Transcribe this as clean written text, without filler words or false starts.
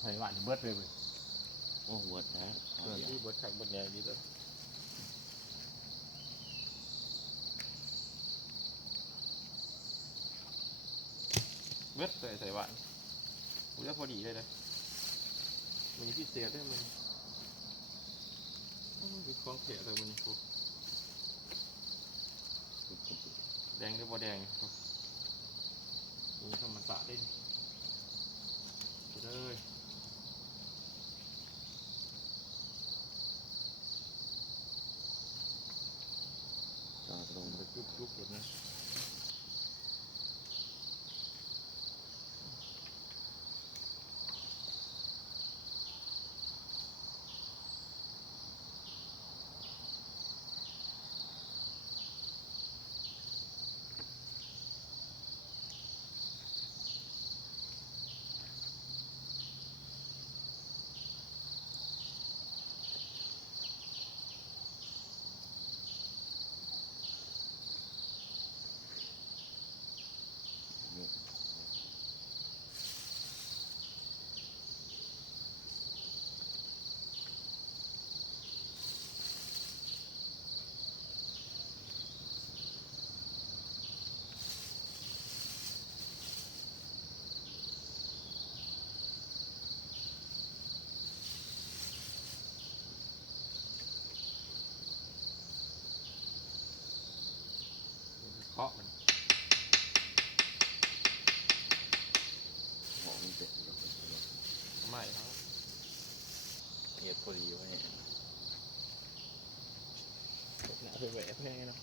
ใส่หวานเบิดเลย โอ้เวิร์ดนะ ที่เบิดขักเบิดใหญ่ดีเลยเบิดใส่หวานกูจะพอดีเลยนะมันนี่พิเศษด้วยมันคือของเสียเลยมันกูแดงหรือบ่แดงนี่ธรรมศาสตร์เล่นเลย จอดลง ไปจุกๆเลยนะเคาะมัน หอมเด็ด ไม่ครับ เงียบพอดีไว้ หนาเป็นแหวกแพงเนาะ